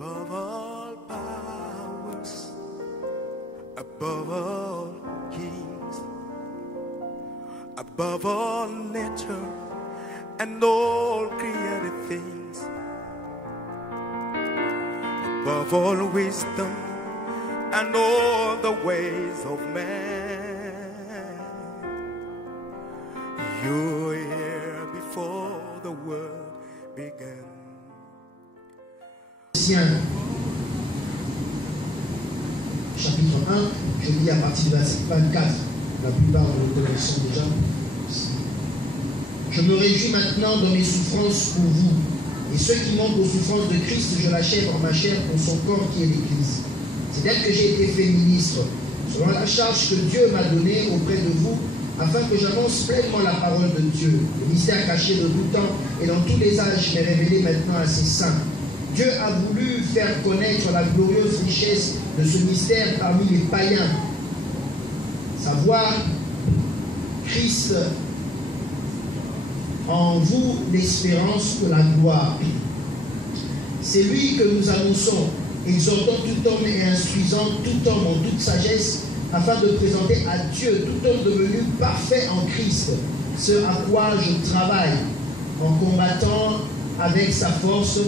Above all powers, above all kings, above all nature and all created things, above all wisdom and all the ways of man, you were here before the world began. Chapitre 1, je lis à partir du verset 24, la plupart de nous sont déjà. Je me réjouis maintenant dans mes souffrances pour vous, et ceux qui manquent aux souffrances de Christ, je l'achève en ma chair pour son corps qui est l'Église. C'est d'elle que j'ai été fait ministre, selon la charge que Dieu m'a donnée auprès de vous, afin que j'annonce pleinement la parole de Dieu, le mystère caché de tout temps et dans tous les âges, mais révélé maintenant à ses saints. Dieu a voulu faire connaître la glorieuse richesse de ce mystère parmi les païens, savoir Christ en vous l'espérance de la gloire. C'est lui que nous annonçons, exhortant tout homme et instruisant tout homme en toute sagesse, afin de présenter à Dieu tout homme devenu parfait en Christ, ce à quoi je travaille, en combattant avec sa force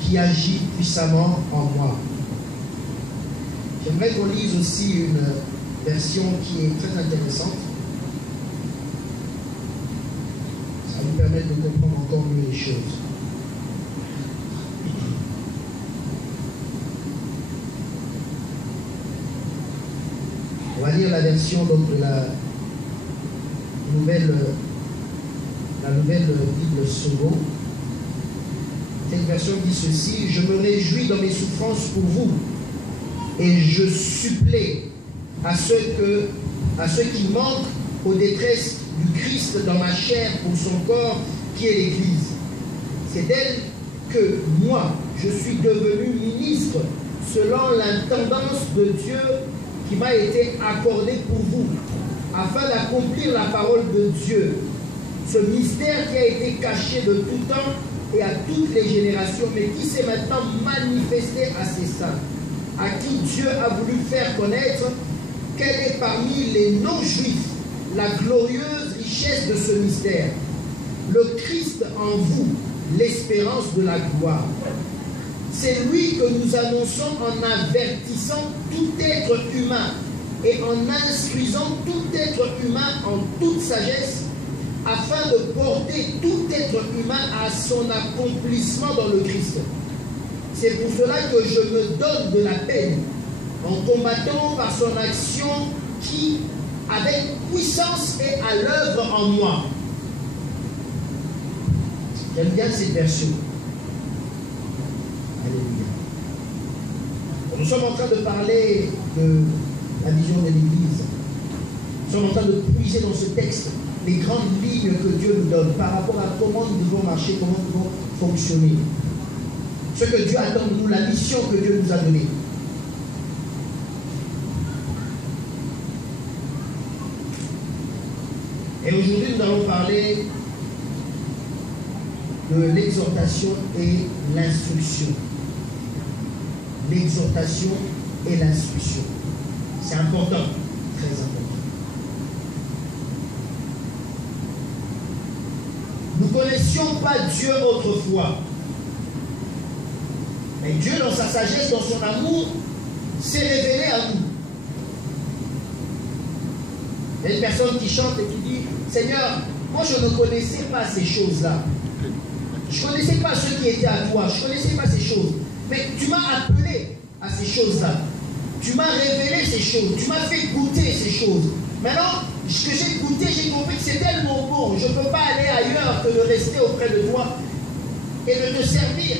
qui agit puissamment en moi. J'aimerais qu'on lise aussi une version qui est très intéressante. Ça nous permet de comprendre encore mieux les choses. On va lire la version donc, de la nouvelle Bible Sogo. Cette version dit ceci: je me réjouis dans mes souffrances pour vous, et je supplée à ceux qui manquent aux détresses du Christ dans ma chair pour son corps qui est l'Église. C'est d'elle que moi, je suis devenu ministre selon l'intendance de Dieu qui m'a été accordée pour vous, afin d'accomplir la parole de Dieu, ce mystère qui a été caché de tout temps et à toutes les générations, mais qui s'est maintenant manifesté à ses saints, à qui Dieu a voulu faire connaître quelle est parmi les non-juifs la glorieuse richesse de ce mystère, le Christ en vous, l'espérance de la gloire. C'est lui que nous annonçons en avertissant tout être humain et en instruisant tout être humain en toute sagesse, afin de porter tout être humain à son accomplissement dans le Christ. C'est pour cela que je me donne de la peine en combattant par son action qui, avec puissance, est à l'œuvre en moi. J'aime bien cette version. Alléluia. Nous sommes en train de parler de la vision de l'Église. Nous sommes en train de puiser dans ce texte les grandes lignes que Dieu nous donne par rapport à comment nous devons marcher, comment nous devons fonctionner. Ce que Dieu attend de nous, la mission que Dieu nous a donnée. Et aujourd'hui, nous allons parler de l'exhortation et l'instruction. L'exhortation et l'instruction. C'est important, très important. Nous ne connaissions pas Dieu autrefois. Mais Dieu, dans sa sagesse, dans son amour, s'est révélé à nous. Il y a une personne qui chante et qui dit: Seigneur, moi je ne connaissais pas ces choses-là. Je ne connaissais pas ceux qui étaient à toi. Je ne connaissais pas ces choses. Mais tu m'as appelé à ces choses-là. Tu m'as révélé ces choses. Tu m'as fait goûter ces choses. Maintenant, ce que j'ai goûté, j'ai compris que c'est tellement bon. Je ne peux pas aller ailleurs que de rester auprès de toi et de te servir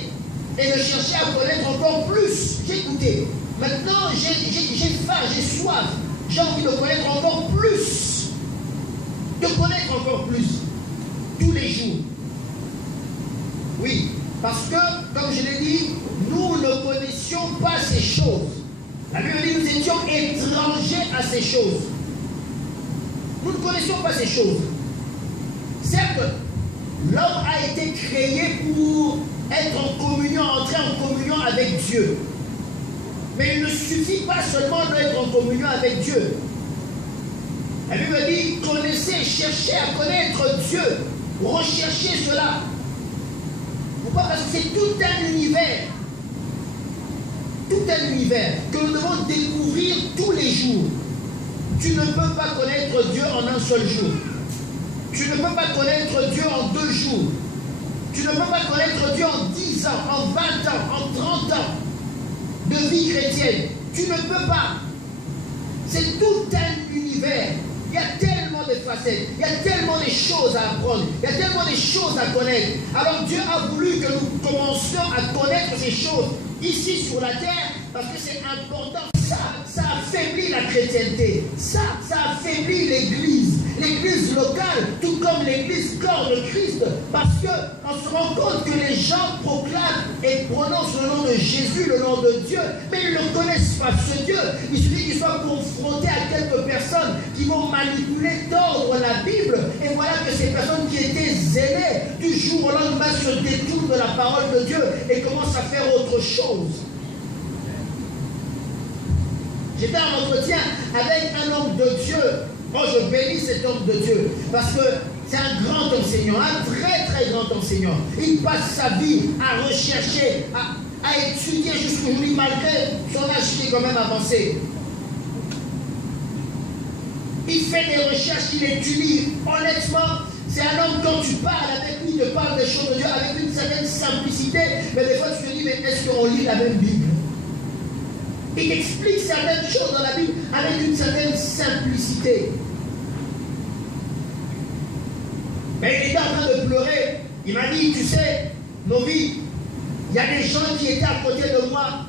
et de chercher à connaître encore plus. J'ai goûté. Maintenant, j'ai faim, j'ai soif. J'ai envie de connaître encore plus. De connaître encore plus. Tous les jours. Oui, parce que, comme je l'ai dit, nous ne connaissions pas ces choses. La Bible dit que nous étions étrangers à ces choses. Nous ne connaissions pas ces choses. Certes, l'homme a été créé pour être en communion, entrer en communion avec Dieu. Mais il ne suffit pas seulement d'être en communion avec Dieu. La Bible dit, connaissez, cherchez à connaître Dieu. Recherchez cela. Pourquoi? Parce que c'est tout un univers. Tout un univers que nous devons découvrir tous les jours. Tu ne peux pas connaître Dieu en un seul jour. Tu ne peux pas connaître Dieu en 2 jours. Tu ne peux pas connaître Dieu en 10 ans, en 20 ans, en 30 ans de vie chrétienne. Tu ne peux pas. C'est tout un univers. Il y a tellement de facettes, il y a tellement de choses à apprendre, il y a tellement de choses à connaître. Alors Dieu a voulu que nous commencions à connaître ces choses ici sur la terre parce que c'est important. Ça affaiblit la chrétienté, ça affaiblit l'église locale, tout comme l'église corps de Christ, parce qu'on se rend compte que les gens proclament et prononcent le nom de Jésus, le nom de Dieu, mais ils ne connaissent pas ce Dieu. Il suffit qu'ils soient confrontés à quelques personnes qui vont manipuler, tordre la Bible, et voilà que ces personnes qui étaient zélées, du jour au lendemain se détournent de la parole de Dieu et commencent à faire autre chose. J'étais en entretien avec un homme de Dieu. Oh, je bénis cet homme de Dieu. Parce que c'est un grand enseignant, un très très grand enseignant. Il passe sa vie à rechercher, à étudier jusqu'aujourd'hui, malgré son âge qui est quand même avancé. Il fait des recherches, il étudie. Honnêtement, c'est un homme, quand tu parles avec lui, il te parle des choses de Dieu avec une certaine simplicité. Mais des fois, tu te dis, mais est-ce qu'on lit la même Bible? Il explique certaines choses dans la Bible avec une certaine simplicité. Mais il était en train de pleurer. Il m'a dit, tu sais, Novi, il y a des gens qui étaient à côté de moi,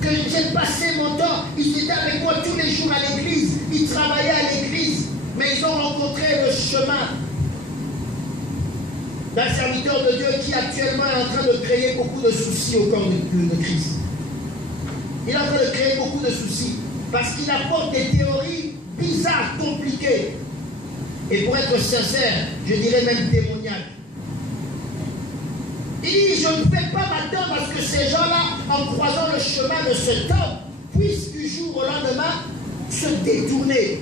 que j'ai passé mon temps, ils étaient avec moi tous les jours à l'église, ils travaillaient à l'église, mais ils ont rencontré le chemin d'un serviteur de Dieu qui actuellement est en train de créer beaucoup de soucis au corps de Christ. Il est en train de créer beaucoup de soucis parce qu'il apporte des théories bizarres, compliquées. Et pour être sincère, je dirais même démoniaques. Il dit, je ne fais pas m'attendre à ce que ces gens-là, en croisant le chemin de cet homme, puissent du jour au lendemain se détourner.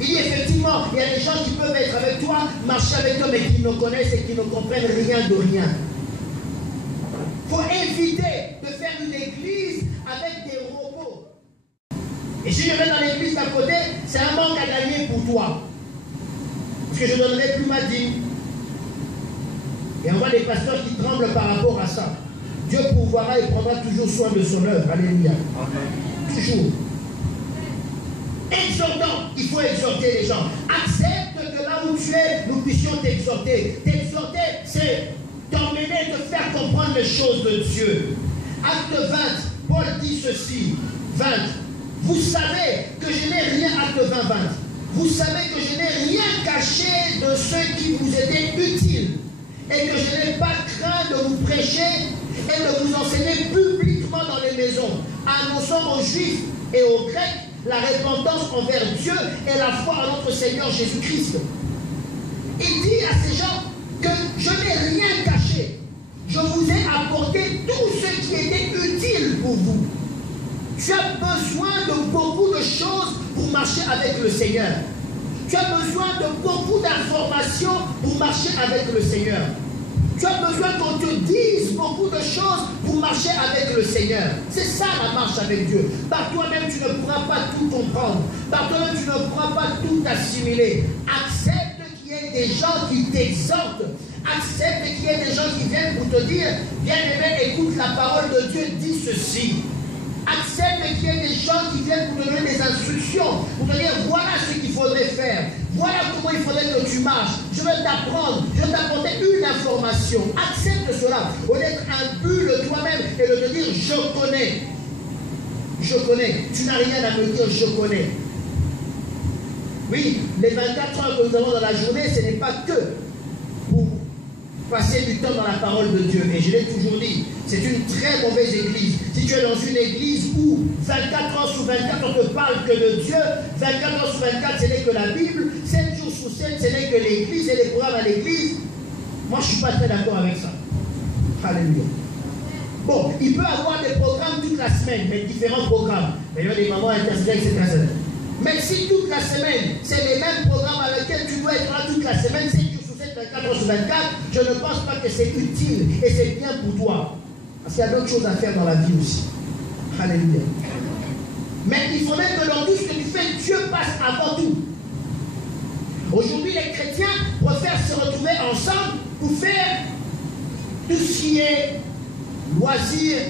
Il dit effectivement, il y a des gens qui peuvent être avec toi, marcher avec toi, mais qui ne connaissent et qui ne comprennent rien de rien. Il faut éviter de faire une église avec des robots. Et si je vais dans l'église d'à côté, c'est un manque à gagner pour toi. Parce que je ne donnerai plus ma dîme. Et on voit des pasteurs qui tremblent par rapport à ça. Dieu pourvoira et prendra toujours soin de son œuvre. Alléluia. Amen. Toujours. Exhortant, il faut exhorter les gens. Accepte que là où tu es, nous puissions t'exhorter. T'exhorter, c'est t'emmener, te faire comprendre les choses de Dieu. Acte 20, Paul dit ceci, 20. Vous savez que je n'ai rien, acte 20, 20. Vous savez que je n'ai rien caché de ce qui vous était utile et que je n'ai pas craint de vous prêcher et de vous enseigner publiquement dans les maisons, annonçant aux Juifs et aux Grecs la repentance envers Dieu et la foi en notre Seigneur Jésus-Christ. Il dit à ces gens que je n'ai rien caché. Je vous ai apporté tout ce qui était utile pour vous. Tu as besoin de beaucoup de choses pour marcher avec le Seigneur. Tu as besoin de beaucoup d'informations pour marcher avec le Seigneur. Tu as besoin qu'on te dise beaucoup de choses pour marcher avec le Seigneur. C'est ça la marche avec Dieu. Par toi-même, tu ne pourras pas tout comprendre. Par toi-même, tu ne pourras pas tout assimiler. Accepte qu'il y ait des gens qui t'exhortent. Accepte qu'il y ait des gens qui viennent pour te dire, bien-aimé, écoute la parole de Dieu, dis ceci. Accepte qu'il y ait des gens qui viennent pour te donner des instructions, pour te dire, voilà ce qu'il faudrait faire. Voilà comment il faudrait que tu marches. Je vais t'apprendre, je vais t'apporter une information. Accepte cela. Au lieu d'être un bulle de toi-même et de te dire, je connais. Je connais. Tu n'as rien à me dire, je connais. Oui, les 24 heures que nous avons dans la journée, ce n'est pas que pour passer du temps dans la parole de Dieu. Et je l'ai toujours dit, c'est une très mauvaise église. Si tu es dans une église où 24 heures sur 24, on ne te parle que de Dieu, 24 heures sur 24, ce n'est que la Bible, 7 jours sur 7, ce n'est que l'église et les programmes à l'église, moi je ne suis pas très d'accord avec ça. Alléluia. Bon, il peut avoir des programmes toute la semaine, mais différents programmes. Mais il y a des mamans intercédées, etc. Mais si toute la semaine, c'est les mêmes programmes à lesquels tu dois être là toute la semaine, 7 jours sur 7, 24 jours sur 24, je ne pense pas que c'est utile et c'est bien pour toi. Parce qu'il y a d'autres choses à faire dans la vie aussi. Alléluia. Mais il faudrait que dans tout ce que tu fais, Dieu passe avant tout. Aujourd'hui, les chrétiens préfèrent se retrouver ensemble pour faire tout ce qui est loisirs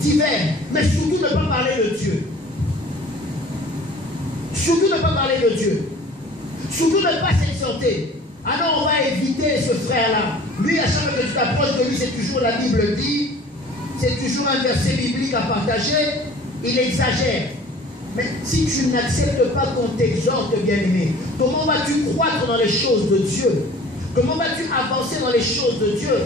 divers, mais surtout ne pas parler de Dieu. Surtout ne pas parler de Dieu. Surtout ne pas s'exhorter. Ah non, on va éviter ce frère-là. Lui, à chaque fois que tu t'approches de lui, c'est toujours la Bible dit, c'est toujours un verset biblique à partager, il exagère. Mais si tu n'acceptes pas qu'on t'exhorte, bien-aimé, comment vas-tu croître dans les choses de Dieu? Comment vas-tu avancer dans les choses de Dieu?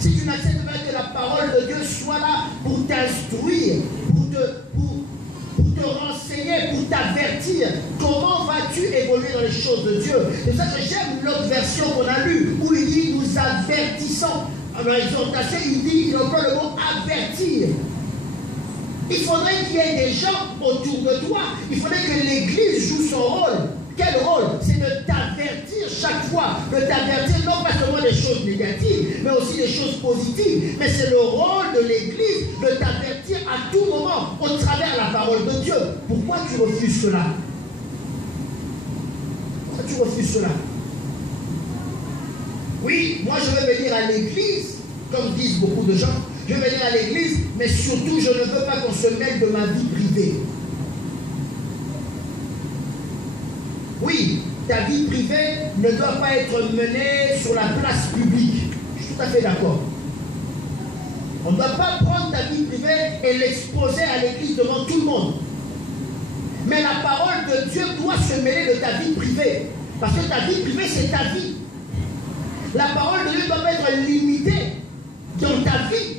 Si tu n'acceptes pas que la parole de Dieu soit là pour t'instruire, pour te renseigner, pour t'avertir, comment vas-tu évoluer dans les choses de Dieu? C'est pour ça que j'aime l'autre version qu'on a lue, où il dit nous avertissons. Dans l'exhortation, il dit, il emploie le mot avertir. Il faudrait qu'il y ait des gens autour de toi. Il faudrait que l'Église joue son rôle. Quel rôle? C'est de t'avertir chaque fois. De t'avertir non pas seulement des choses négatives, mais aussi des choses positives. Mais c'est le rôle de l'Église de t'avertir à tout moment au travers de la parole de Dieu. Pourquoi tu refuses cela? Pourquoi tu refuses cela? Oui, moi je veux venir à l'église, comme disent beaucoup de gens, je veux venir à l'église, mais surtout je ne veux pas qu'on se mêle de ma vie privée. Oui, ta vie privée ne doit pas être menée sur la place publique. Je suis tout à fait d'accord. On ne doit pas prendre ta vie privée et l'exposer à l'église devant tout le monde. Mais la parole de Dieu doit se mêler de ta vie privée. Parce que ta vie privée, c'est ta vie. La parole de Dieu doit pas être limitée dans ta vie.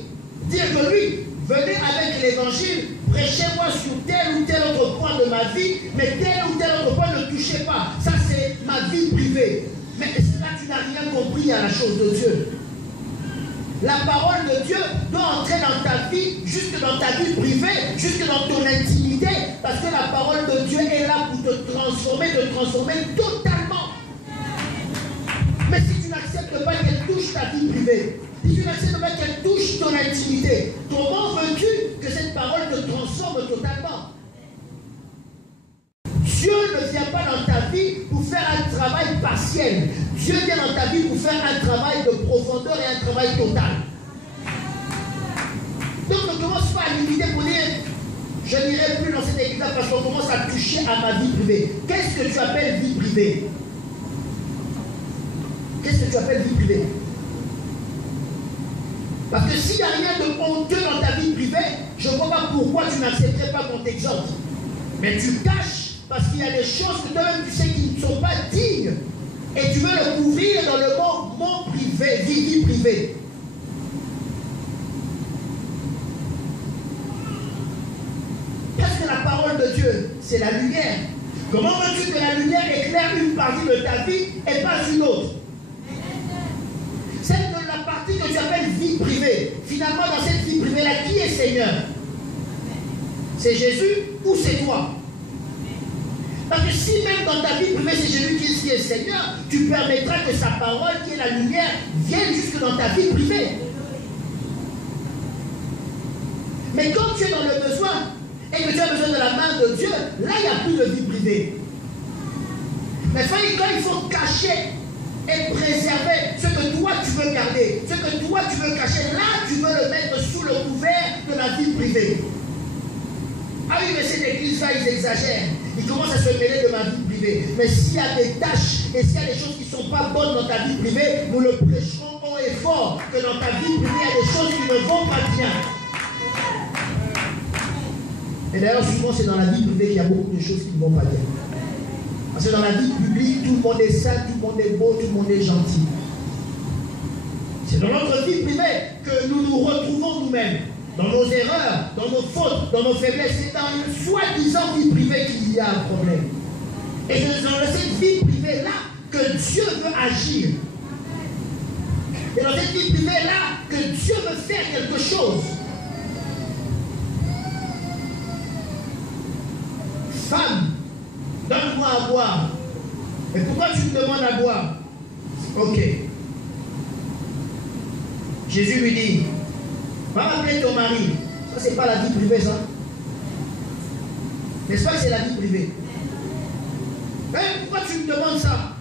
Dire que lui, venez avec l'évangile, prêchez-moi sur tel ou tel autre point de ma vie, mais tel ou tel autre point ne touchez pas. Ça, c'est ma vie privée. Mais là, tu n'as rien compris à la chose de Dieu. La parole de Dieu doit entrer dans ta vie, jusque dans ta vie privée, jusque dans ton intimité, parce que la parole de Dieu est là pour te transformer totalement. Mais si tu n'acceptes pas qu'elle touche ta vie privée, si tu n'acceptes pas qu'elle touche ton intimité, comment veux-tu que cette parole te transforme totalement? Dieu ne vient pas dans ta vie pour faire un travail partiel. Dieu vient dans ta vie pour faire un travail de profondeur et un travail total. Donc ne commence pas à limiter pour dire je n'irai plus dans cette église-là parce qu'on commence à toucher à ma vie privée. Qu'est-ce que tu appelles vie privée? Qu'est-ce que tu appelles vie privée? Parce que s'il n'y a rien de honteux dans ta vie privée, je ne vois pas pourquoi tu n'accepterais pas qu'on t'exhorte. Mais tu caches parce qu'il y a des choses que toi-même tu sais qui ne sont pas dignes. Et tu veux le couvrir dans le mot mon privé, vie privée. Parce que la parole de Dieu, c'est la lumière. Comment veux-tu que la lumière éclaire une partie de ta vie et pas une autre? Celle de la partie que tu appelles vie privée. Finalement, dans cette vie privée-là, qui est Seigneur? C'est Jésus ou c'est toi? Parce que si même dans ta vie privée, c'est Jésus qui est Seigneur, tu permettras que sa parole, qui est la lumière, vienne jusque dans ta vie privée. Mais quand tu es dans le besoin, et que tu as besoin de la main de Dieu, là, il n'y a plus de vie privée. Mais quand il faut cacher et préserver ce que toi tu veux garder, ce que toi tu veux cacher, là tu veux le mettre sous le couvert de la vie privée. Ah oui, mais cette église-là, ils exagèrent. Ils commencent à se mêler de ma vie privée. Mais s'il y a des tâches et s'il y a des choses qui ne sont pas bonnes dans ta vie privée, nous le prêcherons haut et fort que dans ta vie privée, il y a des choses qui ne vont pas bien. Et d'ailleurs, souvent, c'est dans la vie privée qu'il y a beaucoup de choses qui ne vont pas bien. Parce que dans la vie publique, tout le monde est saint, tout le monde est beau, tout le monde est gentil. C'est dans notre vie privée que nous nous retrouvons nous-mêmes. Dans nos erreurs, dans nos fautes, dans nos faiblesses. C'est dans une soi-disant vie privée qu'il y a un problème. Et c'est dans cette vie privée-là que Dieu veut agir. Et dans cette vie privée là, que Dieu veut faire quelque chose. Femme, donne-moi à boire. Et pourquoi tu me demandes à boire? Ok. Jésus lui dit, va appeler ton mari. Ça, c'est pas la vie privée, ça. N'est-ce pas que c'est la vie privée? Mais pourquoi tu me demandes ça?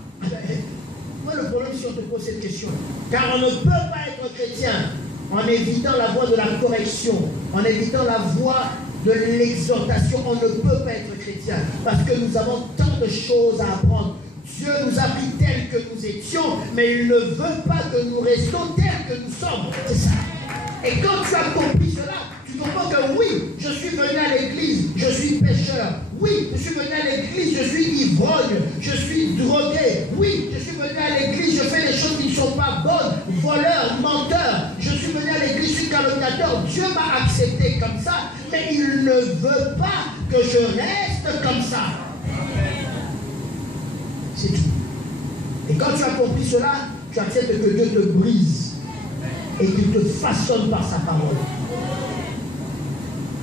Moi, le problème, si on te pose cette question, car on ne peut pas être chrétien en évitant la voie de la correction, en évitant la voie de l'exhortation. On ne peut pas être chrétien parce que nous avons tant de choses à apprendre. Dieu nous a pris tels que nous étions, mais il ne veut pas que nous restions tels que nous sommes. C'est ça. Et quand tu as compris cela, tu comprends que oui, je suis venu à l'église, je suis pécheur. Oui, je suis venu à l'église, je suis ivrogne, je suis drogué. Oui, je suis venu à l'église, je fais des choses qui ne sont pas bonnes, voleur, menteur. Je suis venu à l'église, je suis calomniateur. Dieu m'a accepté comme ça, mais il ne veut pas que je reste comme ça. C'est tout. Et quand tu as compris cela, tu acceptes que Dieu te brise et qu'il te façonne par sa parole.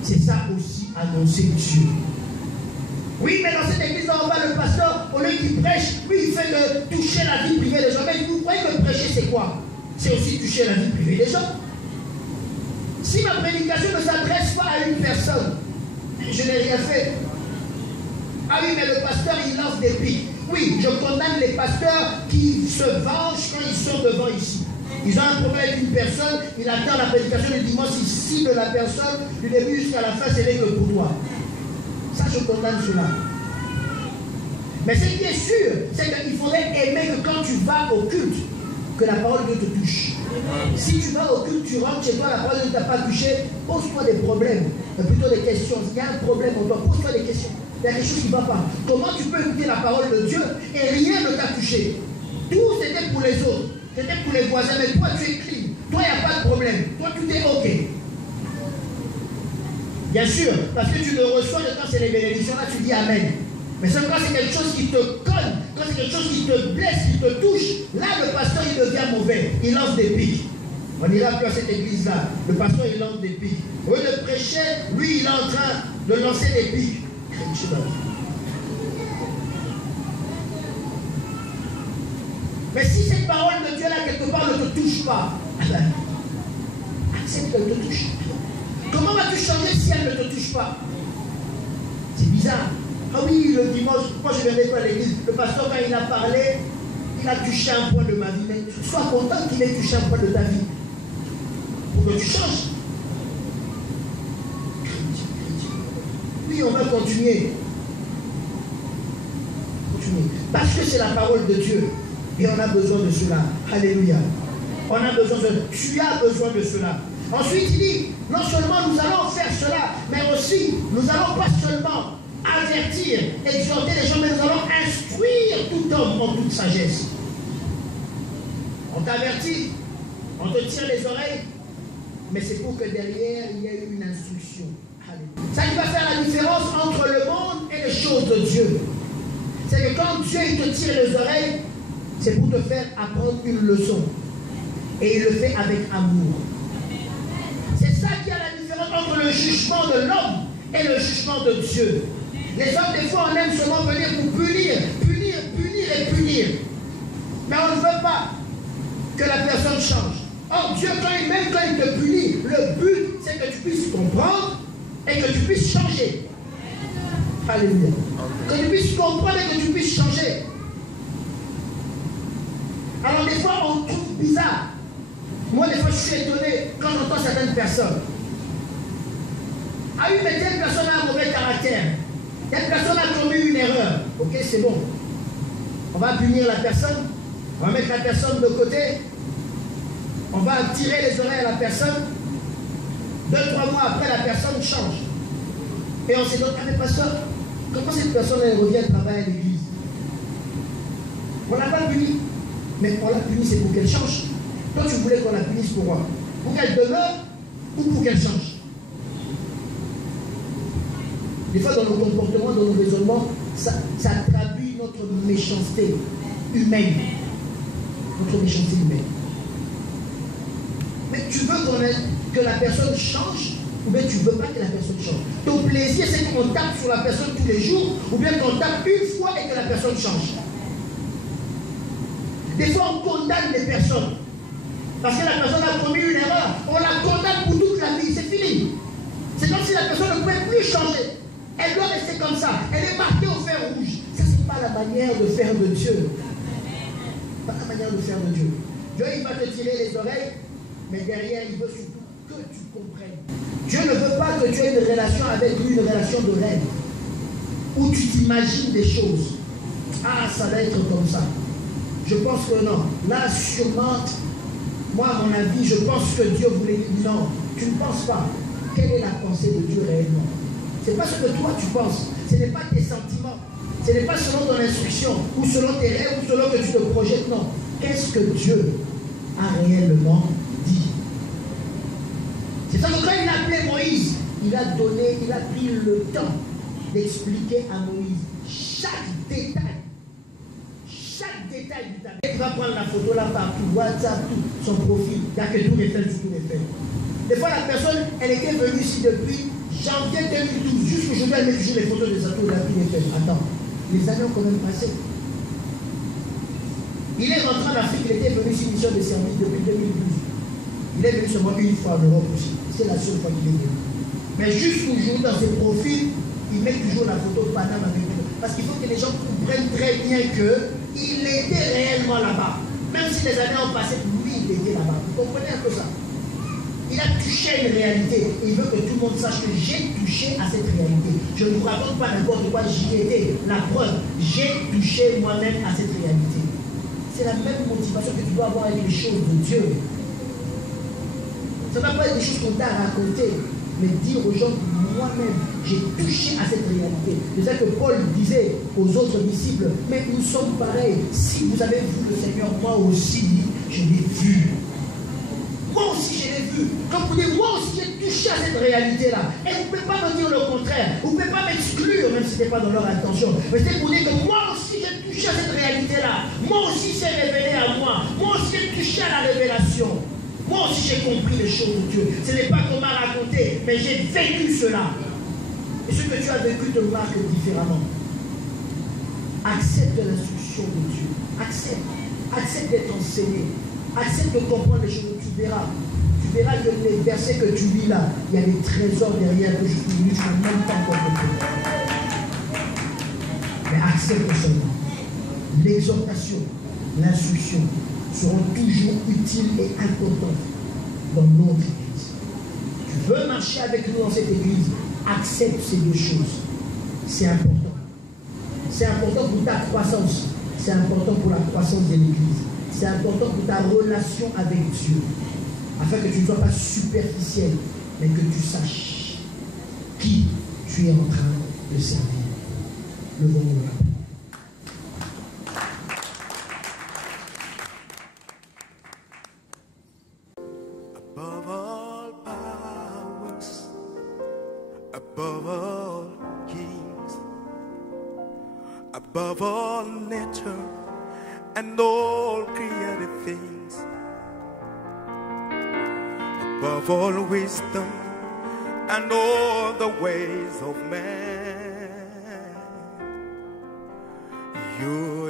C'est ça aussi annoncer Dieu. Oui, mais dans cette église en bas, le pasteur, au lieu qu'il prêche, lui, il fait de toucher la vie privée des gens. Mais vous croyez que prêcher, c'est quoi? C'est aussi toucher la vie privée des gens. Si ma prédication ne s'adresse pas à une personne, je n'ai rien fait. Ah oui, mais le pasteur, il lance des pics. Oui, je condamne les pasteurs qui se vengent quand ils sont devant ici. Ils ont un problème avec une personne, il attend la prédication du dimanche, il cible la personne, du début jusqu'à la fin, c'est là que pour toi. Ça, je condamne cela. Mais ce qui est sûr, c'est qu'il faudrait aimer que quand tu vas au culte, que la parole de Dieu te touche. Si tu vas au culte, tu rentres chez toi, la parole de Dieu ne t'a pas touché, pose-toi des problèmes, plutôt des questions. Il y a un problème en toi, pose-toi des questions. Il y a quelque chose qui ne va pas. Comment tu peux écouter la parole de Dieu et rien ne t'a touché? Tout c'était pour les autres, c'était pour les voisins, mais toi tu es clean. Toi il n'y a pas de problème. Toi tout est ok. Bien sûr, parce que tu le reçois et quand c'est les bénédictions, là tu dis Amen. Mais seulement quand c'est quelque chose qui te colle, quand c'est quelque chose qui te blesse, qui te touche, là le pasteur il devient mauvais. Il lance des pics. On ira plus à cette église-là. Le pasteur il lance des pics. Au lieu de prêcher, lui il est en train de lancer des pics. Mais si cette parole de Dieu là quelque part ne te touche pas, accepte qu'elle te touche. Comment vas-tu changer si elle ne te touche pas? C'est bizarre. Ah oui, le dimanche, moi je viendrai pas à l'église, le pasteur quand il a parlé, il a touché un point de ma vie. Mais sois content qu'il ait touché un point de ta vie. Pour que tu changes. Oui, on va continuer. Parce que c'est la parole de Dieu. Et on a besoin de cela. Alléluia. On a besoin de cela. Tu as besoin de cela. Ensuite, il dit, non seulement nous allons faire cela, mais aussi, nous allons pas seulement avertir, exhorter les gens, mais nous allons instruire tout homme en toute sagesse. On t'avertit, on te tire les oreilles, mais c'est pour que derrière, il y ait une instruction. Alléluia. Ça qui va faire la différence entre le monde et les choses de Dieu. C'est que quand Dieu il te tire les oreilles, c'est pour te faire apprendre une leçon. Et il le fait avec amour. C'est ça qui a la différence entre le jugement de l'homme et le jugement de Dieu. Les hommes, des fois, on aime seulement venir pour punir, punir, punir et punir. Mais on ne veut pas que la personne change. Or, Dieu, même quand il te punit, le but, c'est que tu puisses comprendre et que tu puisses changer. Alléluia. Que tu puisses comprendre et que tu puisses changer. Alors des fois on trouve bizarre. Moi des fois je suis étonné quand j'entends certaines personnes. Ah oui, mais telle personne a un mauvais caractère. Telle personne a commis une erreur. Ok, c'est bon. On va punir la personne. On va mettre la personne de côté. On va tirer les oreilles à la personne. 2-3 mois après, la personne change. Et on s'est dit, ah mais pasteur, comment cette personne elle revient travailler à l'église? On l'a pas puni. Mais on l'a puni, c'est pour qu'elle change. Toi, tu voulais qu'on la punisse pour quoi? Pour qu'elle demeure ou pour qu'elle change? Des fois, dans nos comportements, dans nos raisonnements, ça traduit notre méchanceté humaine. Notre méchanceté humaine. Mais tu veux que la personne change, ou bien tu ne veux pas que la personne change. Ton plaisir, c'est qu'on tape sur la personne tous les jours, ou bien qu'on tape une fois et que la personne change. Des fois, on condamne les personnes. Parce que la personne a commis une erreur. On la condamne pour toute la vie. C'est fini. C'est comme si la personne ne pouvait plus changer. Elle doit rester comme ça. Elle est marquée au fer rouge. Ça, ce n'est pas la manière de faire de Dieu. Pas la manière de faire de Dieu. Dieu, il va te tirer les oreilles, mais derrière, il veut surtout que tu comprennes. Dieu ne veut pas que tu aies une relation avec lui, une relation de rêve, où tu t'imagines des choses. Ah, ça va être comme ça. Je pense que non. Là, sûrement, moi, à mon avis, je pense que Dieu voulait dire non. Tu ne penses pas. Quelle est la pensée de Dieu réellement? Ce n'est pas ce que toi tu penses. Ce n'est pas tes sentiments. Ce n'est pas selon ton instruction, ou selon tes rêves, ou selon que tu te projettes. Non. Qu'est-ce que Dieu a réellement dit? C'est ça que quand il a appelé Moïse, il a pris le temps d'expliquer à Moïse chaque détail du tabernacle. Il va prendre la photo là partout, WhatsApp, tout, son profil, il n'y a que tout est fait, tout est fait. Des fois, la personne, elle était venue ici depuis janvier 2012, jusqu'aujourd'hui, elle met toujours les photos de sa tour, là, tout est fait. Attends, les années ont quand même passé. Il est rentré en Afrique, il était venu sur une mission de service depuis 2012. Il est venu seulement une fois en Europe aussi. C'est la seule fois qu'il est venu. Mais jusqu'aujourd'hui, dans ses profils, il met toujours la photo de Paname avec lui. Parce qu'il faut que les gens comprennent très bien qu'il était réellement là-bas. Même si les années ont passé, lui, il était là-bas. Vous comprenez un peu ça? Il a touché une réalité. Et il veut que tout le monde sache que j'ai touché à cette réalité. Je ne vous raconte pas n'importe quoi, j'y étais. La preuve, j'ai touché moi-même à cette réalité. C'est la même motivation que tu dois avoir avec les choses de Dieu. Ça ne va pas être des choses qu'on t'a racontées, mais dire aux gens que moi-même, j'ai touché à cette réalité. C'est ça que Paul disait aux autres disciples, mais nous sommes pareils. Si vous avez vu le Seigneur, moi aussi, je l'ai vu. Moi aussi, je l'ai vu. Comme vous dites, moi aussi, j'ai touché à cette réalité-là. Et vous ne pouvez pas me dire le contraire. Vous ne pouvez pas m'exclure, même si ce n'est pas dans leur intention. Mais c'est pour dire que moi aussi, j'ai touché à cette réalité-là. Moi aussi, c'est révélé à moi. Moi aussi, j'ai touché à la révélation. Moi aussi, j'ai compris les choses de Dieu. Ce n'est pas qu'on m'a raconté, mais j'ai vécu cela. Et ce que tu as vécu te marque différemment. Accepte l'instruction de Dieu. Accepte. Accepte d'être enseigné. Accepte de comprendre les choses. Tu verras. Tu verras que les versets que tu lis là, il y a des trésors derrière que je ne peux même pas comprendre. Mais accepte seulement. L'exhortation, l'instruction seront toujours utiles et importantes dans notre église. Tu veux marcher avec nous dans cette église, accepte ces deux choses. C'est important. C'est important pour ta croissance. C'est important pour la croissance de l'église. C'est important pour ta relation avec Dieu. Afin que tu ne sois pas superficiel, mais que tu saches qui tu es en train de servir. Levons-nous là. Above all powers, above all kings, above all nature and all created things, above all wisdom and all the ways of man, you